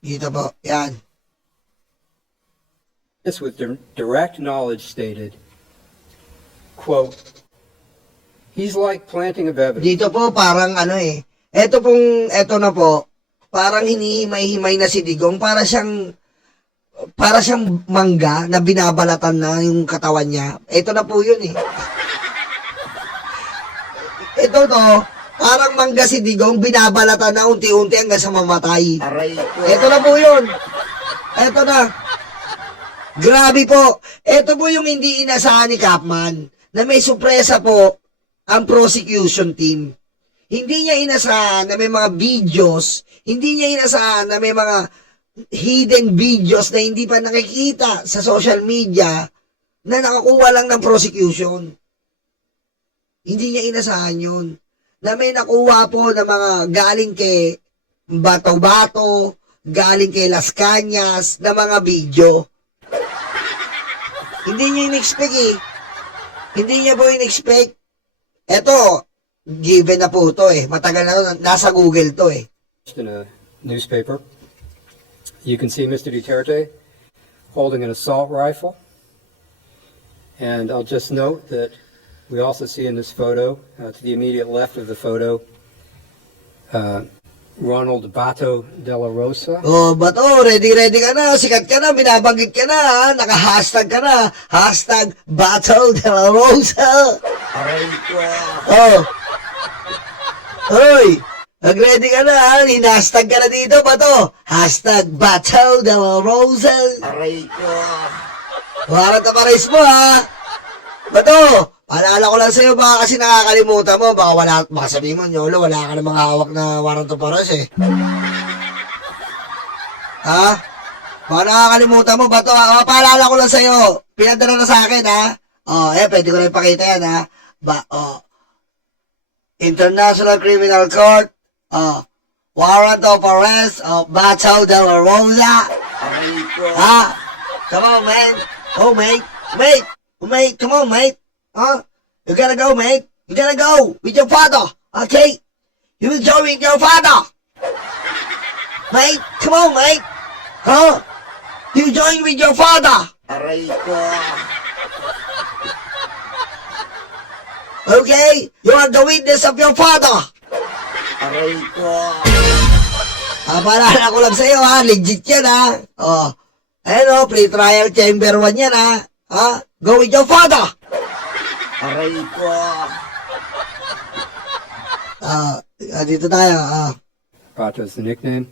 Dito po, yan. This with direct knowledge stated, quote, he's like planting of evidence. Dito po, parang ano eh. Eto na po, parang hinihimay-himay na si Digong, para siyang mangga na binabalatan na yung katawan niya. Ito na po yun eh. Ito to, parang mangga si Digong, binabalatan na unti-unti hanggang sa mamatay. Aray ko. Ito na po yun. Ito na. Grabe po. Ito po yung hindi inasahan ni Kapman, na may supresa po ang prosecution team. Hindi niya inasahan na may mga videos, hindi niya inasahan na may mga hidden videos na hindi pa nakikita sa social media na nakakuha lang ng prosecution. Hindi niya inasahan yun. Na may nakuha po na mga galing kay Bato-Bato, galing kay Las Cañas, na mga video. Hindi niya in-expect eh. Hindi niya po in-expect. Eto, given na po to eh. Matagal na to, nasa Google to eh. In a newspaper, you can see Mr. Duterte holding an assault rifle. And I'll just note that we also see in this photo, to the immediate left of the photo, Ronald Bato de la Rosa. Oh, Bato, ready ka na, sikat ka na, binabanggit ka na, naka-hashtag ka na, hashtag Bato de la Rosa. Aray ko. Oh. Hoy, mag-ready ka na, hinashtag ka na dito, Bato. Hashtag Bato de la Rosa. Aray ko. Warrant of arrest mo, ha? Bato, paalala ko lang sa'yo, baka kasi nakakalimutan mo, baka sabihin mo, Nyolo, wala ka namang hawak na warrant of arrest, eh. Ha? Baka nakakalimutan mo, Bato, ha? Paalala ko lang sa'yo, pinadala na sa akin, ha? Pwede ko na ipakita yan, ha? International Criminal Court, warrant of arrest of Bato de la Rosa. Aray ko. Ha? Come on, man. Oh, mate. Mate, come on, mate. Huh? You gotta go, mate. You gotta go with your father, okay? You will join with your father. Mate, come on, mate. Huh? You join with your father. Aray ko. Okay? You are the witness of your father. Aray ko. Paalala ko lang sa'yo, ha? Legit yan, ha? Ayun, pre-trial chamber 1 yan, ha? Go with your father. Aray ko. Dito tayo, Bato is the nickname.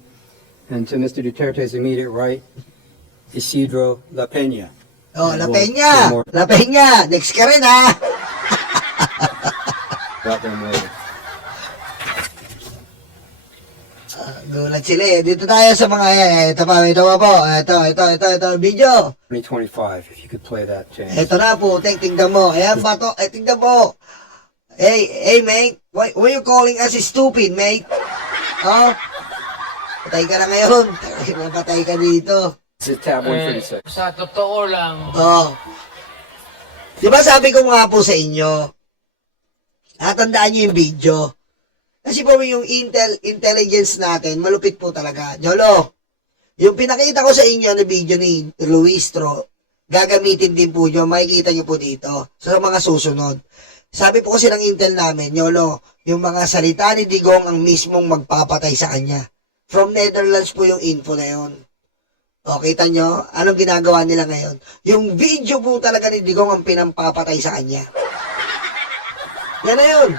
And to Mr. Duterte's immediate right, Isidro La Peña. La Peña. La Peña. Next ka rin, ha? About them later. Gulat sila eh. Dito tayo sa mga, ito pa po. Ito, video. 2025, if you could play that, James. Ito na po, tingnan mo. Ayan, Bato, tingnan mo. Hey, mate, why you calling us stupid, mate? Patay ka na ngayon. Patay ka dito. This is tab 136. Sa totoo lang, Di ba sabi ko nga po sa inyo, tandaan nyo yung video. Kasi po yung intelligence natin, malupit po talaga. Jolo, yung pinakita ko sa inyo na video ni Luis Tro, gagamitin din po nyo, makikita nyo po dito sa mga susunod. Sabi po kasi ng intel namin, Yolo, yung mga salita ni Digong ang mismong magpapatay sa kanya. From Netherlands po yung info na yun. O, kita nyo, anong ginagawa nila ngayon? Yung video po talaga ni Digong ang pinampapatay sa kanya. Yan na yun.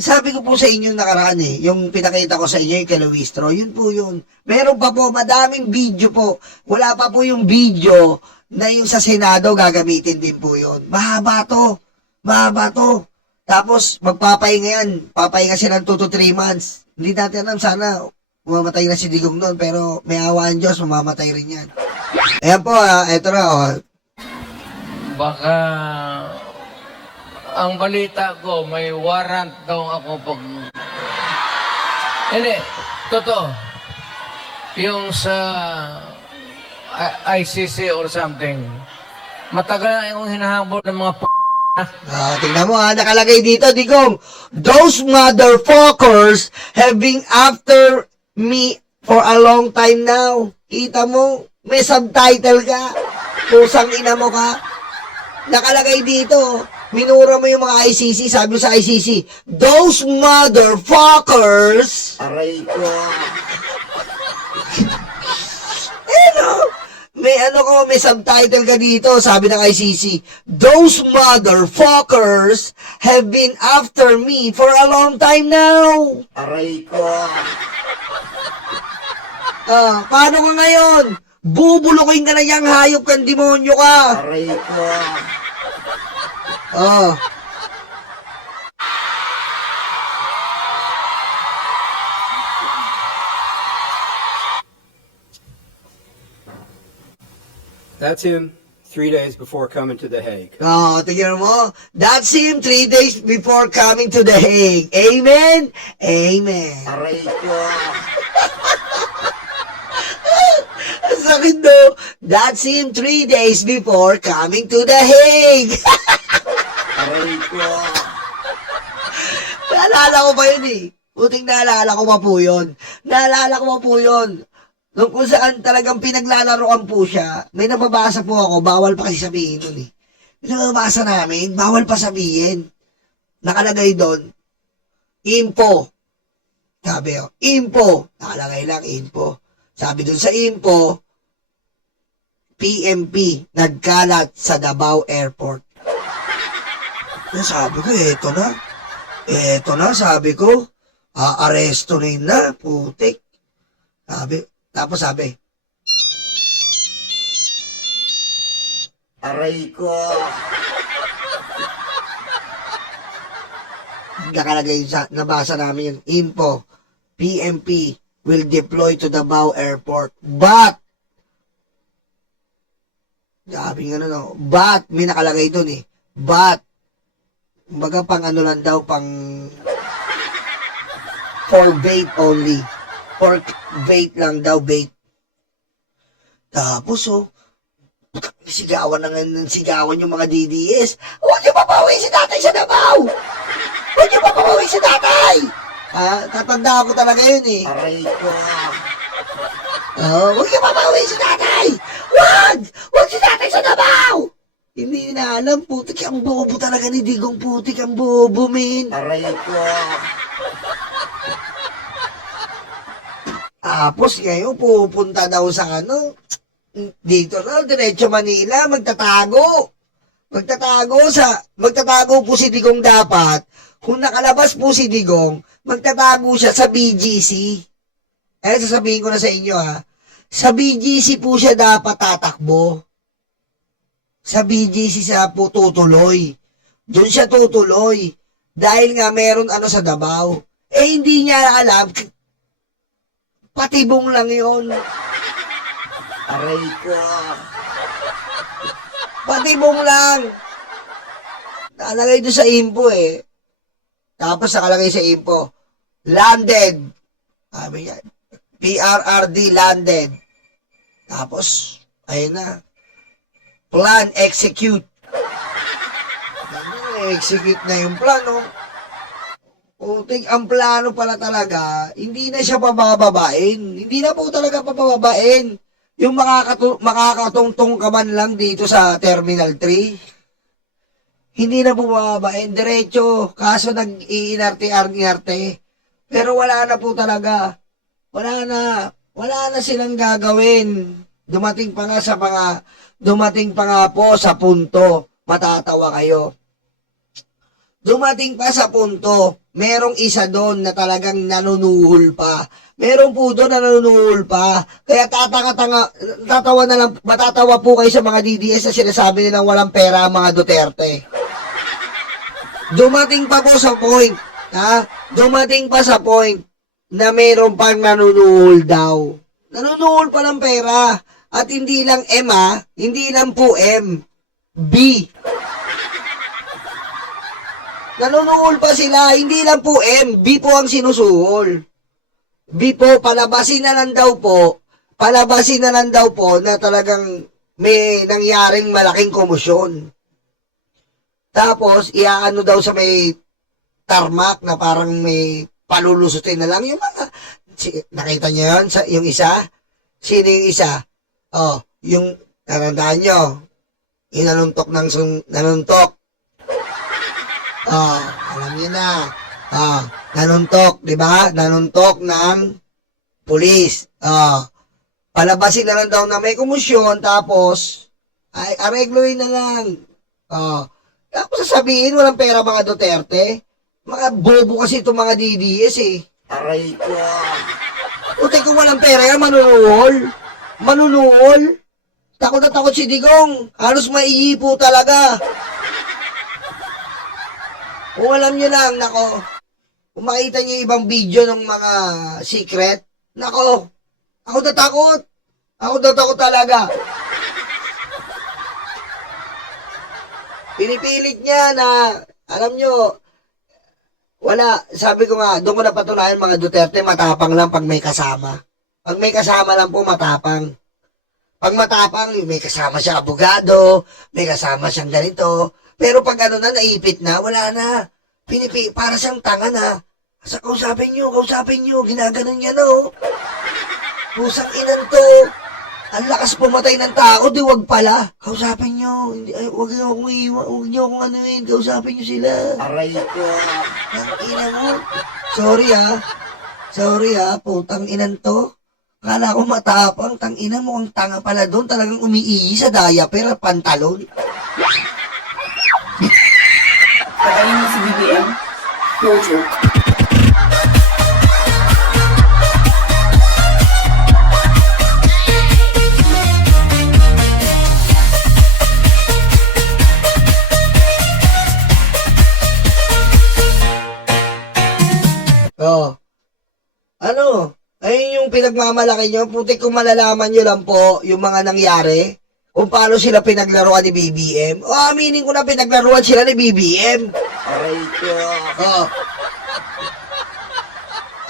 Sabi ko po sa inyo nakaraan yung pinakita ko sa inyo yung kay Luis Tro, yun po yun. Meron pa po, madaming video po. Wala pa po yung video na yung sa Senado gagamitin din po yun. Mahaba to. Tapos, magpapahinga yan. Papahinga siya ng 2 to 3 months. Hindi natin alam, sana mamamatay na si Digong noon, pero may awaan Diyos, mamamatay rin yan. Ayan po, eto na, baka ang balita ko, may warrant daw ako pag... Hindi, totoo. Yung sa ICC or something, matagal na yung hinahabol ng mga tingnan mo nakalagay dito, Digong, those motherfuckers have been after me for a long time now. Kita mo, may subtitle ka. Pusang ina mo ka. Nakalagay dito, minura mo yung mga ICC, sabi mo sa ICC, those motherfuckers, Aray ko. may subtitle ka dito, sabi ng ICC, those motherfuckers have been after me for a long time now. Aray ko. Paano ka ngayon? Bubulukin ka na yang hayop kang demonyo ka. Aray ko. That's him 3 days before coming to The Hague. Tingnan mo. That's him 3 days before coming to The Hague. Amen? Amen. Aray ko. Ang sakit do. That's him 3 days before coming to The Hague. Aray ko. Naalala ko pa yun eh. Puting naalala ko pa po yun. Naalala ko pa po yun. Nung kung saan talagang pinaglalaroan po siya, may nababasa po ako, bawal pa kasi sabihin nun eh. May nababasa namin, bawal pa sabihin. Nakalagay doon, info. Sabi ko, info. Nakalagay lang, info. Sabi doon sa info, PMP, nagkalat sa Davao Airport. Sabi ko, eto na. Eto na, sabi ko. Aaresto na yun na, putik. Tapos sabi, Aray ko. nakalagay sa, nabasa namin yung info, PMP will deploy to Davao Airport. But, sabi nga no, but, may nakalagay dun eh, but, kumbaga pang ano lang daw, pang, for bait only. For bait lang daw, bait. Tapos, sigawan na nga ng sigawan yung mga DDS. Huwag niyo papawi si tatay sa Davao! Huwag niyo papawi si tatay! Tatanda ko talaga yun eh. Aray ko. Huwag niyo papawi si tatay! Huwag! Huwag si tatay sa Davao! Hindi na alam, putik ang bobo talaga ni Digong, putik ang bobo, min. Aray ko. Tapos ngayon, pupunta daw sa dito na, diretso Manila, magtatago. Magtatago po si Digong dapat. Kung nakalabas po si Digong, magtatago siya sa BGC. Sasabihin ko na sa inyo sa BGC po siya dapat tatakbo. Sa BGC siya po tutuloy. Doon siya tutuloy. Dahil nga meron sa Davao. Hindi niya alam, patibong lang yon. Aray ko. Patibong lang. Nakalagay doon sa info eh. Tapos nakalagay sa info, landed. Sabi niya, PRRD landed. Tapos, ayun na. Plan, execute. Execute na yung plano. Ang plano pala talaga, hindi na siya pabababain. Hindi na po talaga pababain. Yung makakatungtong ka man lang dito sa Terminal 3, hindi na po pababain. Diretso, kaso nag-iinarte-arte. Pero wala na po talaga. Wala na silang gagawin. Dumating pa nga po sa punto, matatawa kayo. Dumating pa sa punto, merong isa doon na talagang nanunuhol pa. Meron po doon na nanunuhol pa. Kaya matatawa po kayo sa mga DDS na sinasabi nilang walang pera ang mga Duterte. Dumating pa po sa point, dumating pa sa point na meron pang nanunuhol daw. Nanunuhol pa ng pera. At hindi lang M hindi lang po M, B. Nanunuhol pa sila, hindi lang po M, B po ang sinusuhol. B po, palabasin na lang daw po na talagang may nangyaring malaking komosyon. Tapos, iaano daw sa may tarmac na parang may palulusutin na lang yung mga nakita niyo yun? Yung isa? Sino yung isa? Oh, yung, tatandaan nyo, yung nanuntok. Oh, alam niyo na. Oh, nanuntok, di ba? Nanuntok ng pulis. Oh, palabasin na lang daw na may kumusyon, tapos, ay, aregluin na lang. Oh, tapos sasabihin, walang pera mga Duterte. Mga bobo kasi itong mga DDS eh. Aray ko. Puti kung walang pera yan, manunuhol. Manunuhol. Takot na takot si Digong. Halos maiipo talaga. Kung alam nyo lang, nako, kung makita nyo yung ibang video ng mga secret, nako, ako natakot. Ako natakot talaga. Pinipilit niya na, alam nyo, wala, sabi ko nga, doon ko napatunayan mga Duterte, matapang lang pag may kasama. Pag may kasama lang po, matapang. Pag matapang, may kasama siya abogado, may kasama siyang ganito. Pero pag ano na, naipit na, wala na. Para siyang tanga na. Sa kausapin nyo, ginaganon niya no. Pusang inan to. Ang lakas pumatay ng tao, di wag pala. Kausapin nyo, wag nyo akong iiwan, wag nyo akong anuin, kausapin nyo sila. Aray ko. Ang ina mo. Sorry putang inan to. Kala ko matapang, tang ina mo, ang tanga pala doon, talagang umiiyi sa diaper at pantalon. Patayin mo si BBM? No joke. Oh. Ano? Ayun yung pinagmamalaki nyo. Putik kung malalaman nyo lang po yung mga nangyari. Kung paano sila pinaglaruan ni BBM. O, aminin ko na pinaglaruan sila ni BBM. Aray ko. Oh.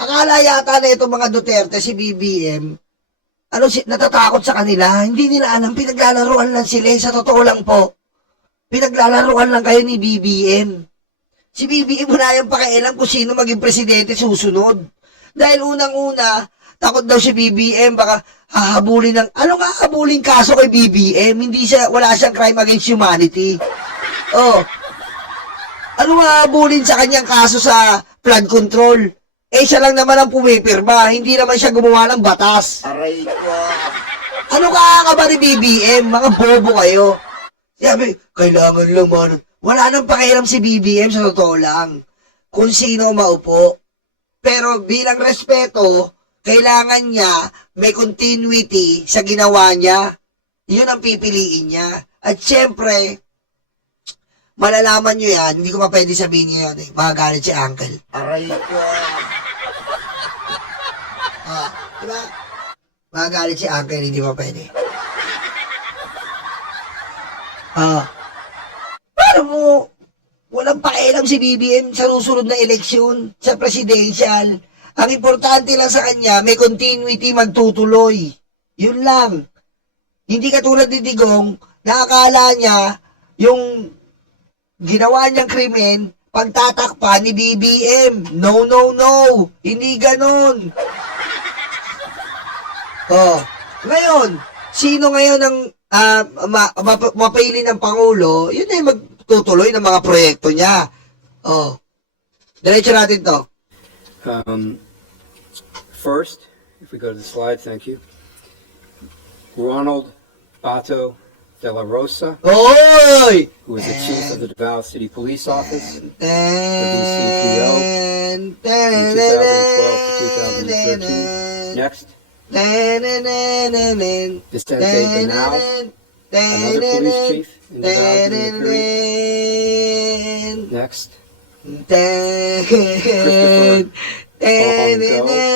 Akala yata na itong mga Duterte, si BBM, natatakot sa kanila. Hindi nila alam, pinaglalaruan lang sila. Sa totoo lang po. Pinaglalaruan lang kayo ni BBM. Si BBM wala yung pakialam kung sino maging presidente susunod. Dahil unang-una, takot daw si BBM, baka hahabulin ng, ano nga habulin kaso kay BBM? Wala siyang crime against humanity. Oh. Ano nga habulin sa kanyang kaso sa flood control? Eh, siya lang naman ang pumipirma, hindi naman siya gumawa ng batas. Aray ko. Ano ka ba ni BBM? Mga bobo kayo. Sabi, kailangan lang man. Wala nang pakialam si BBM sa totoo lang. Kung sino maupo. Pero bilang respeto, kailangan niya may continuity sa ginawa niya. Yun ang pipiliin niya. At syempre, malalaman nyo yan, hindi ko pa pwede sabihin niya yan eh. Magagalit si Uncle. Aray ko. Diba? Magagalit si Uncle, hindi pa pwede. Paano mo, walang pakialam si BBM sa susunod na eleksyon, sa presidential. Ang importante lang sa kanya, may continuity, magtutuloy. Yun lang. Hindi katulad ni Digong, nakakala niya, yung ginawa niyang krimen, pagtatakpan ni BBM. No. Hindi ganon. Oh. Ngayon, sino ngayon ang mapili ng Pangulo, yun ay magtutuloy ng mga proyekto niya. Oh. Diretso natin to. First, if we go to the slide, thank you. Ronald Bato de la Rosa, Oy! who was the chief of the Davao City Police Office from DCPO. 2012 to 2013. Next, Vicente Banal, another police chief in Davao during the period. Next, Christopher Ohongo, who was Mr. Duterte's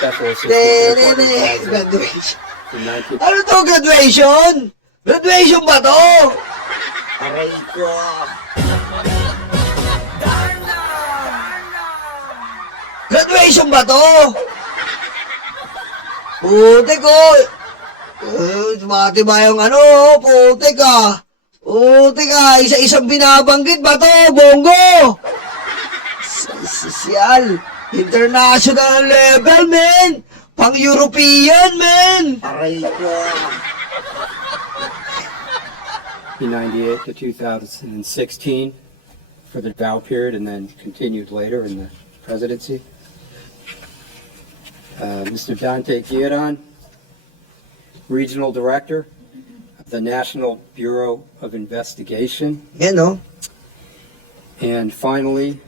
Special Assistant Airport Advisor in 19... Ano to, graduation? Graduation ba to? Aray ko. Graduation ba to? Puti ko. Mati ba yung ano? Puti ka. Puti ka. Isa-isang binabanggit ba to? Bongo. Siyal. International level, men! Pang-European, men! Aray ko. In 98 to 2016 for the Dow period and then continued later in the presidency. Mr. Dante Guiaran, Regional Director of the National Bureau of Investigation. Yan, no? And finally,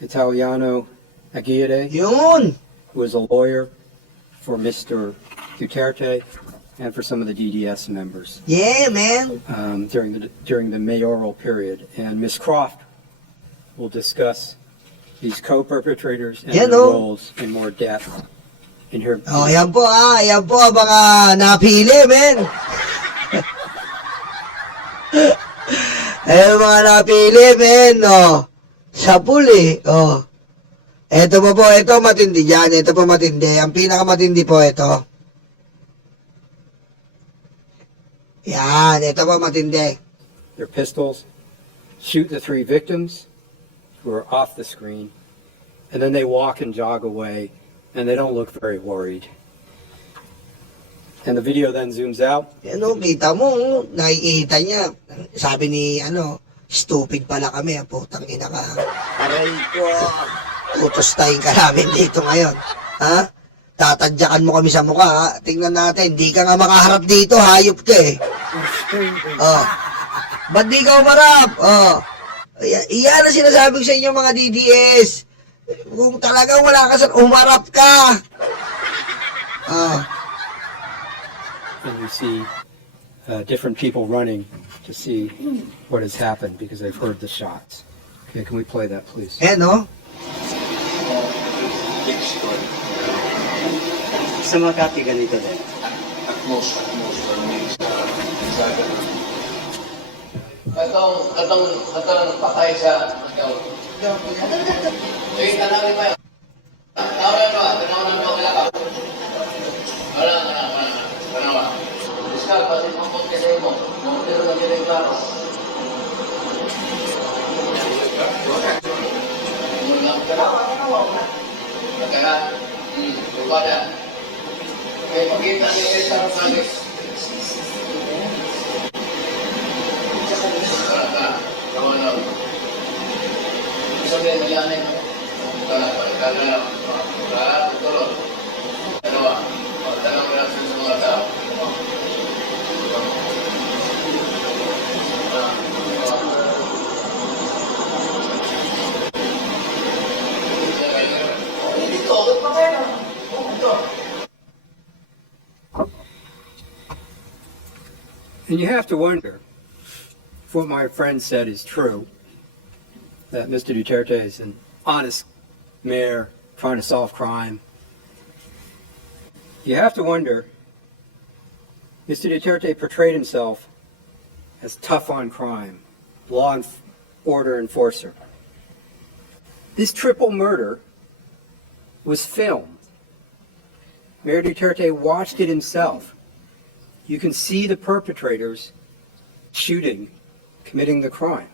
Italiano Aguirre, Yun! who was a lawyer for Mr. Duterte and for some of the DDS members Yeah, man! during the mayoral period. And Ms. Croft will discuss these co-perpetrators and Yeah, their no? roles in more depth in her. Oh, ayan po, ayan po, mga napili, men! Ayan, mga napili, men, oh. Sa pool, eh, oh. Eto po, ito matindi dyan, ito po matindi. Ang pinakamatindi po, ito. Yan, ito po matindi. Their pistols, shoot the three victims who are off the screen, and then they walk and jog away, and they don't look very worried. And the video then zooms out. Yan, oh, kita mo, oh, nakikita niya. Sabi ni, stupid pala kami, putang ina ka. Aray ko. Tutustahin ka namin dito ngayon. Ha? Tatadyakan mo kami sa mukha, ha? Tingnan natin, di ka nga makaharap dito, hayop ka eh. Oh. Ba't di ka umarap? Oh. Iyan ang sinasabi ko sa inyo mga DDS. Kung talagang wala ka sa umarap ka. Oh. And you see different people running to see what has happened because they've heard the shots. Okay, can we play that, please? Eh, no? Sa Makati, ganito din. Katong patay sa ikaw. Sige, tanawin pa yun. Tanawin pa. Tanawin pa kaya ka. Wala. Iskal, pasin mo po kasi mo. Pero nag-iring klaro. Kaya, lupa na. Kaya pagkita niya kayo sa Rosales. Sabihin mo yan eh. Balikan na lang. Tutulog. Dalawa. Tanong mo lang sa mga tao. And you have to wonder if what my friend said is true, that Mr. Duterte is an honest mayor trying to solve crime. You have to wonder, Mr. Duterte portrayed himself as tough on crime, law and order enforcer. This triple murder was filmed. Mayor Duterte watched it himself. You can see the perpetrators shooting, committing the crime.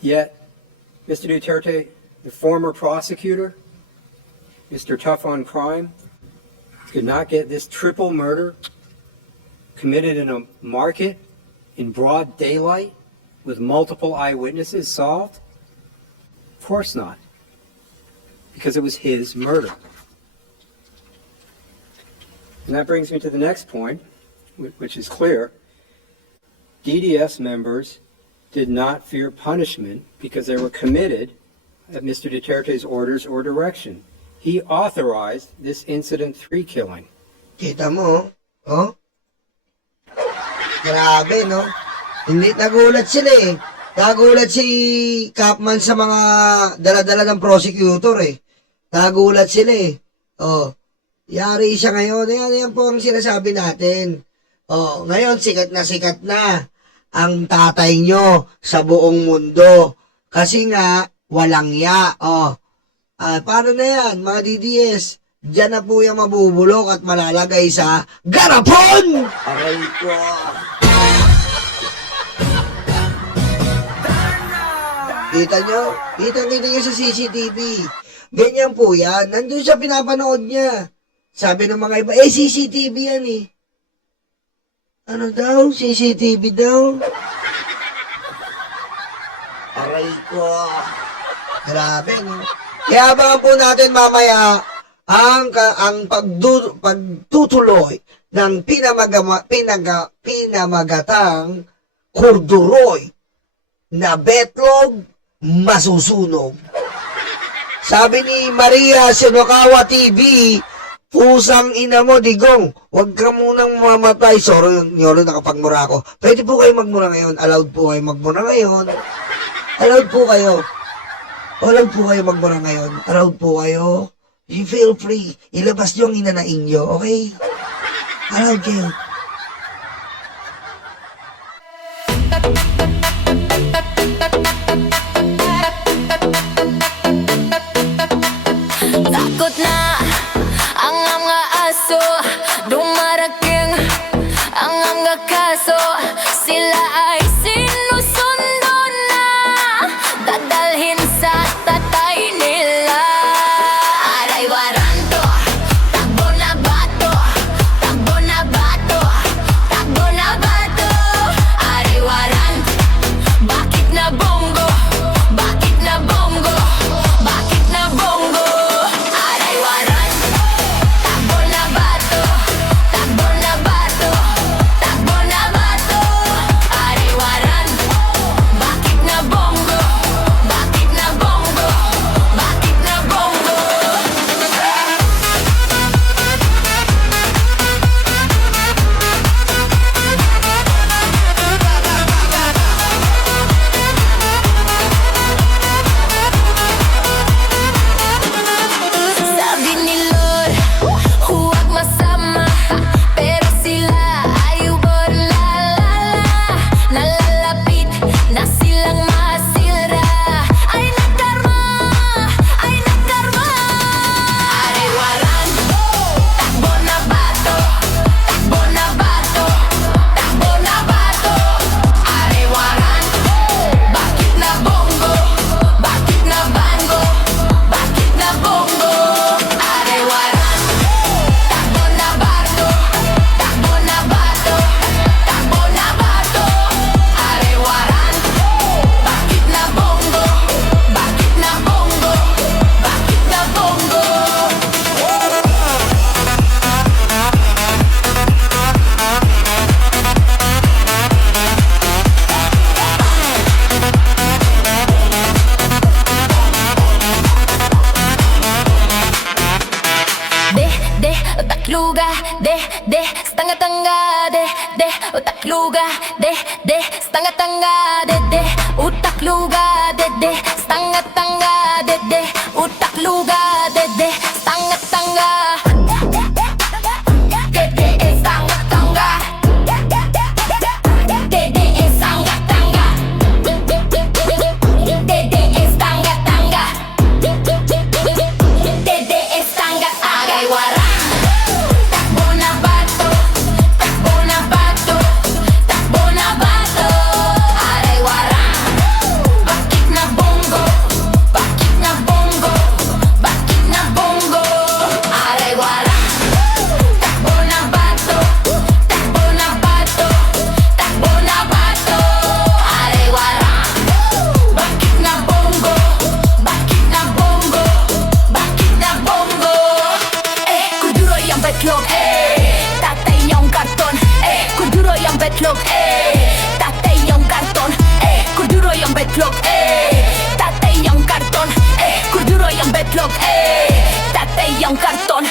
Yet, Mr. Duterte, the former prosecutor, Mr. Tough on Crime, could not get this triple murder committed in a market in broad daylight with multiple eyewitnesses solved? Of course not. Because it was his murder. And that brings me to the next point, which is clear. DDS members did not fear punishment because they were committed at Mr. Duterte's orders or direction. He authorized this Incident 3 killing. Kita mo, oh? Grabe, no? Hindi, nagulat sila eh. Nagulat si Kapman sa mga dala-dala ng prosecutor eh. Nagulat sila eh. Oh. Yari siya ngayon. Yan po ang sinasabi natin. Oh, ngayon sikat na ang tatay nyo sa buong mundo. Kasi nga, walang ya. Oh. Paano na yan, mga DDS? Diyan na po yung mabubulok at malalagay sa garapon! Aray ko. Kita nyo? Kita nyo sa CCTV. Ganyan po yan. Nandun siya, pinapanood niya. Sabi ng mga iba, CCTV yan eh. Ano daw? CCTV daw? Aray ko. Grabe, no? Kaya abangan po natin mamaya ang pagtutuloy ng pinamagatang korduroy na betlog masusunog. Sabi ni Maria Sinokawa TV, pusang ina mo, digong, huwag ka munang mamatay. Sorry, yun, nakapagmura ako. Pwede po kayo magmura ngayon. Allowed po kayo magmura ngayon. Allowed po kayo. Allowed po kayo magmura ngayon. Allowed po kayo. You feel free. Ilabas nyo ang inanaing nyo, okay? Allowed kayo. Takot na ang mga aso, dumarating ang mga kaso. Sila ay sinusundo na, dadalhin sa tatay nila. Aray waranto, takbo na bato, takbo na bato, takbo na bato. Aray waranto, bakit na bongo, bakit na bongo, bakit na bongo. Aray waranto, takbo na bato, takbo na bato, takbo na bato. Aray waranto, bakit na bongo, bakit na bongo, bakit na bongo. Sabi ni Lord, huwag masama, pero sila ay nalalapit na silang masira. Ay nagkarma, ay nagkarma. Aray waranto, takbo na bato, takbo na bato, takbo na bato. Aray waranto, bakit na bongo, bakit na bango, bakit na bongo. Aray waranto, takbo na bato, takbo na bato, takbo na bato. Aray waranto, bakit na bongo, bakit na bongo, bakit na bongo. Utakluga, stanga-tanga, utakluga, stanga-tanga, utakluga, stanga-tanga, utakluga, stanga-tanga. Stanga-tanga, stanga-tanga, stanga-tanga. Agay wara. Takbo na bato, takbo na bato, takbo na bato. Aray warang, bakit na bongo, bakit na bongo, bakit na bongo. Aray warang, takbo na bato, takbo na bato, takbo na bato. Aray warang, bakit na bongo, bakit na bongo, bakit na bongo. Korduroy ang betlog, tatay yung karton. Korduroy ang betlog, tatay yung karton. Korduroy ang betlog, tatay yung karton. Korduroy ang betlog, tatay yung karton.